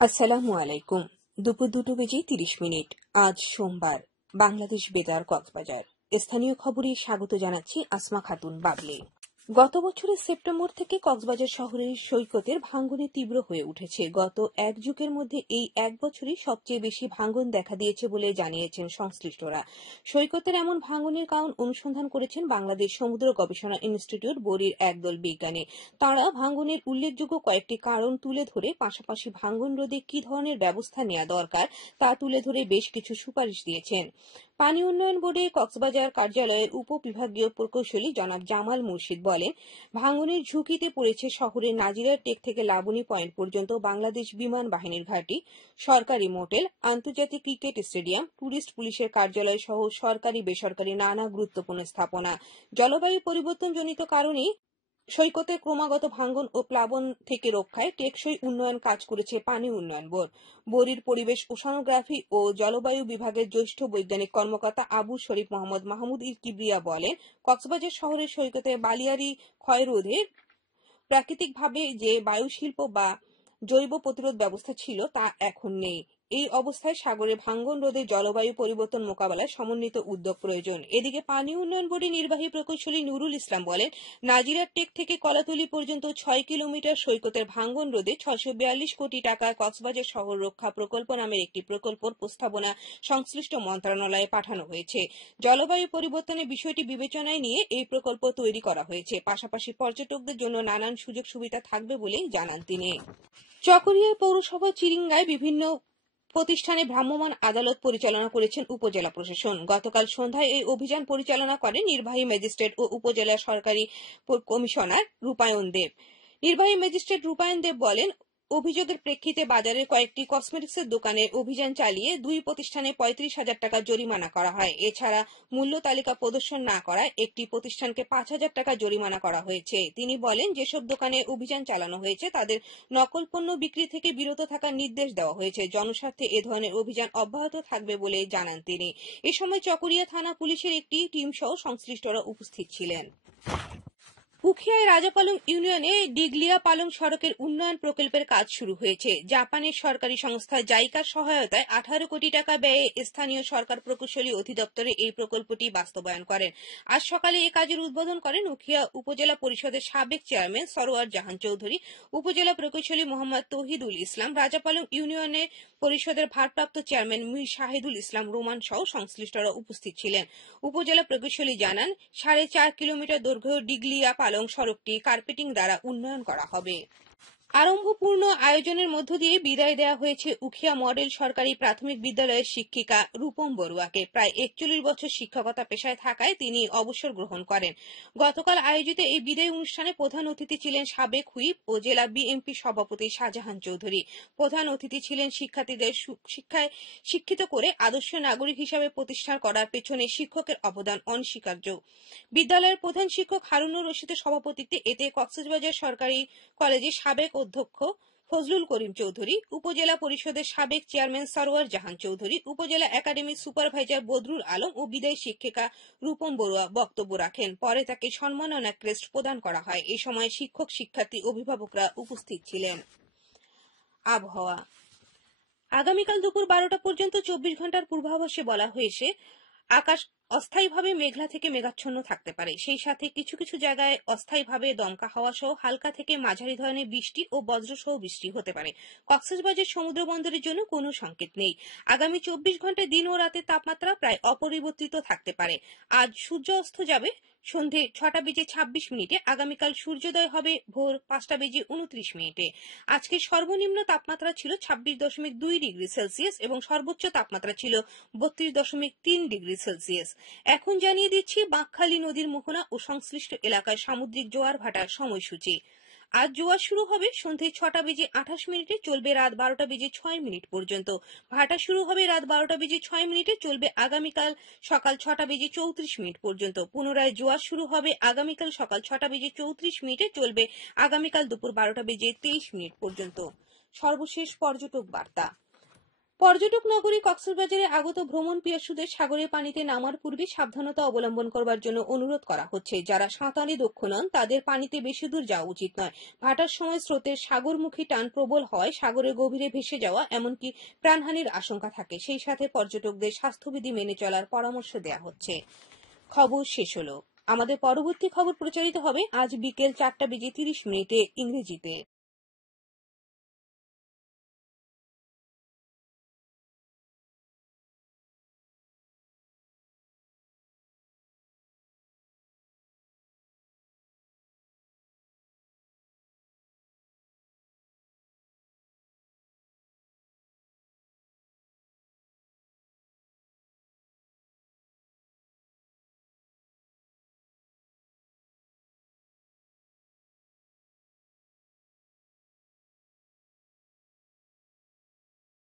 আসসালামু আলাইকুম। দুপুর 2:30 আজ সোমবার। বাংলাদেশ বেতার কক্সবাজার। স্থানীয় খবরে স্বাগত জানাচ্ছি আসমা খাতুন বাবলি। গত বছরের সেপ্টেম্বর থেকে কক্সবাজার শহরের সৈকতের ভাঙনে তীব্র হয়ে উঠেছে। গত এক যুগের মধ্যে এই এক বছরই সবচেয়ে বেশি ভাঙন দেখা দিয়েছে বলে জানিয়েছেন সংশ্লিষ্টরা। সৈকতের এমন ভাঙনের কারণ অনুসন্ধান করেছেন বাংলাদেশ সমুদ্র গবেষণা ইনস্টিটিউট বরির একদল বিজ্ঞানী। তাঁরা ভাঙনের উল্লেখযোগ্য কয়েকটি কারণ তুলে ধরে পাশাপাশি ভাঙন রোধে কী ধরনের ব্যবস্থা নেওয়া দরকার তা তুলে ধরে বেশ কিছু সুপারিশ দিয়েছেন। পানি উন্নয়ন বোর্ডের কক্সবাজার কার্যালয়ের উপবিভাগীয় প্রকৌশলী জনাব জামাল মুর্শিদ বলেন, ভাঙনের ঝুঁকিতে পড়েছে শহরের নাজিরার টেক থেকে লাবণী পয়েন্ট পর্যন্ত বাংলাদেশ বিমান বাহিনীর ঘাঁটি, সরকারি মোটেল, আন্তর্জাতিক ক্রিকেট স্টেডিয়াম, টুরিস্ট পুলিশের কার্যালয় সহ সরকারি বেসরকারি নানা গুরুত্বপূর্ণ স্থাপনা। জলবায়ু পরিবর্তনজনিত কারণে সৈকতে ক্রমাগত ভাঙন ও প্লাবন থেকে রক্ষায় টেকসই উন্নয়ন কাজ করেছে পানি উন্নয়ন বোর্ড। বরির পরিবেশ ওশানোগ্রাফি ও জলবায়ু বিভাগের জ্যেষ্ঠ বৈজ্ঞানিক কর্মকর্তা আবু শরীফ মোহাম্মদ মাহমুদ কিবরিয়া বলেন, কক্সবাজার শহরের সৈকতে বালিয়াড়ি ক্ষয় রোধে প্রাকৃতিকভাবে যে বায়ুশিল্প বা জৈব প্রতিরোধ ব্যবস্থা ছিল তা এখন নেই। এই অবস্থায় সাগরে ভাঙন রোধে জলবায়ু পরিবর্তন মোকাবেলায় সমন্বিত উদ্যোগ প্রয়োজন। এদিকে পানি উন্নয়ন বোর্ডের নির্বাহী প্রকৌশলী নুরুল ইসলাম বলেন, নাজিরার টেক থেকে কলাতলী পর্যন্ত 6 কিলোমিটার সৈকতের ভাঙন রোধে 642 কোটি টাকা কক্সবাজার শহর রক্ষা প্রকল্প নামের একটি প্রকল্পের প্রস্তাবনা সংশ্লিষ্ট মন্ত্রণালয়ে পাঠানো হয়েছে। জলবায়ু পরিবর্তনের বিষয়টি বিবেচনায় নিয়ে এই প্রকল্প তৈরি করা হয়েছে। পাশাপাশি পর্যটকদের জন্য নানান সুযোগ সুবিধা থাকবে বলে জানান তিনি। চকরিয়া পৌরসভা চিরিঙ্গায় বিভিন্ন প্রতিষ্ঠানে ভ্রাম্যমাণ আদালত পরিচালনা করেছেন উপজেলা প্রশাসন। গতকাল সন্ধ্যায় এই অভিযান পরিচালনা করেন নির্বাহী ম্যাজিস্ট্রেট ও উপজেলা সরকারি কমিশনার রূপায়ণ দেব। নির্বাহী ম্যাজিস্ট্রেট রূপায়ণ দেব বলেন, অভিযোগের প্রেক্ষিতে বাজারের কয়েকটি কসমেটিক্সের দোকানে অভিযান চালিয়ে 2 প্রতিষ্ঠানে 35,000 টাকা জরিমানা করা হয়। এছাড়া মূল্য তালিকা প্রদর্শন না করায় একটি প্রতিষ্ঠানকে 5,000 টাকা জরিমানা করা হয়েছে। তিনি বলেন, যেসব দোকানে অভিযান চালানো হয়েছে তাদের নকল পণ্য বিক্রি থেকে বিরত থাকার নির্দেশ দেওয়া হয়েছে। জনস্বার্থে এ ধরনের অভিযান অব্যাহত থাকবে বলে জানান তিনি। এ সময় চকরিয়া থানা পুলিশের একটি টিম সহ সংশ্লিষ্টরা উপস্থিত ছিলেন। উখিয়ায় রাজাপালং ইউনিয়নে ডিগলিয়া পালং সড়কের উন্নয়ন প্রকল্পের কাজ শুরু হয়েছে। জাপানের সরকারি সংস্থা জাইকার সহায়তায় 18 কোটি টাকা ব্যয়ে স্থানীয় সরকার প্রকৌশলী অধিদপ্তরে এই প্রকল্পটি বাস্তবায়ন করেন। আজ সকালে এই কাজের উদ্বোধন করেন উখিয়া উপজেলা পরিষদের সাবেক চেয়ারম্যান সরোয়ার জাহান চৌধুরী, উপজেলা প্রকৌশলী মোহাম্মদ তৌহিদুল ইসলাম, রাজাপালং ইউনিয়নে পরিষদের ভারপ্রাপ্ত চেয়ারম্যান মীর শাহিদুল ইসলাম রোমান সহ সংশ্লিষ্টরা উপস্থিত ছিলেন। উপজেলা প্রকৌশলী জানান, 4.5 কিলোমিটার দৈর্ঘ্য ডিগলিয়া পালং সড়কটি কার্পেটিং দ্বারা উন্নয়ন করা হবে। আরম্ভপূর্ণ আয়োজনের মধ্য দিয়ে বিদায় দেওয়া হয়েছে উখিয়া মডেল সরকারি প্রাথমিক বিদ্যালয়ের শিক্ষিকা রূপম বড়ুয়াকে। প্রায় 41 বছর শিক্ষকতা পেশায় থাকায় তিনি অবসর গ্রহণ করেন। গতকাল আয়োজিত এই বিদায় অনুষ্ঠানে প্রধান অতিথি ছিলেন সাবেক হুইপ ও জেলা বিএনপি সভাপতি শাহজাহান চৌধুরী। প্রধান অতিথি ছিলেন শিক্ষার্থীদের শিক্ষায় শিক্ষিত করে আদর্শ নাগরিক হিসাবে প্রতিষ্ঠা করার পেছনে শিক্ষকের অবদান অনস্বীকার্য। বিদ্যালয়ের প্রধান শিক্ষক হারুনুর রশিদের সভাপতিত্বে এতে কক্সবাজার সরকারি কলেজের সাবেক অধ্যক্ষ ফজলুল করিম চৌধুরী, উপজেলা পরিষদের সাবেক চেয়ারম্যান সরোয়ার জাহান চৌধুরী, উপজেলা একাডেমির সুপারভাইজার বদরুল আলম ও বিদায়ী শিক্ষিকা রূপম বড়ুয়া বক্তব্য রাখেন। পরে তাকে সম্মাননা ক্রেস্ট প্রদান করা হয়। এ সময় শিক্ষক, শিক্ষার্থী, অভিভাবকরা উপস্থিত ছিলেন। আবহাওয়া। আগামীকাল দুপুর 12টা পর্যন্ত 24 ঘন্টার পূর্বাভাসে বলা হয়েছে, আকাশ অস্থায়ীভাবে মেঘলা থেকে মেঘাচ্ছন্ন থাকতে পারে। সেই সাথে কিছু কিছু জায়গায় অস্থায়ীভাবে দমকা হাওয়া সহ হালকা থেকে মাঝারি ধরনের বৃষ্টি ও বজ্রসহ বৃষ্টি হতে পারে। কক্সবাজার সমুদ্র বন্দরের জন্য কোনো সংকেত নেই। আগামী 24 ঘন্টায় দিন ও রাতের তাপমাত্রা প্রায় অপরিবর্তিত থাকতে পারে। আজ সূর্য অস্ত যাবে সন্ধে 6:26। আগামীকাল সূর্যোদয় হবে ভোর 5:29। আজকে সর্বনিম্ন তাপমাত্রা ছিল 26.2 ডিগ্রি সেলসিয়াস এবং সর্বোচ্চ তাপমাত্রা ছিল 32.3 ডিগ্রি সেলসিয়াস। এখন জানিয়ে দিচ্ছি বাঁকখালী নদীর মোহনা ও সংশ্লিষ্ট এলাকায় সামুদ্রিক জোয়ার ভাটার সময়সূচি। আজ জোয়ার শুরু হবে সন্ধে 6:28, চলবে রাত 12:06 পর্যন্ত। ভাটা শুরু হবে রাত 12:06, চলবে আগামীকাল সকাল 6:34 পর্যন্ত। পুনরায় জোয়ার শুরু হবে আগামীকাল সকাল 6:34, চলবে আগামীকাল দুপুর 12:23 পর্যন্ত। সর্বশেষ পর্যটক বার্তা। পর্যটক নগরী কক্সবাজারে আগত ভ্রমণ পিয়াসুদের সাগরের পানিতে নামার পূর্বে সাবধানতা অবলম্বন করবার জন্য অনুরোধ করা হচ্ছে। যারা সাঁতারে দক্ষ নন তাদের পানিতে বেশি দূর যাওয়া উচিত নয়। ভাটার সময় স্রোতের সাগরমুখী টান প্রবল হয়, সাগরের গভীরে ভেসে যাওয়া এমনকি প্রাণহানির আশঙ্কা থাকে। সেই সাথে পর্যটকদের স্বাস্থ্যবিধি মেনে চলার পরামর্শ দেওয়া হচ্ছে। খবর শেষ হলো। আমাদের পরবর্তী খবর প্রচারিত হবে আজ বিকেল 4:30 ইংরেজিতে।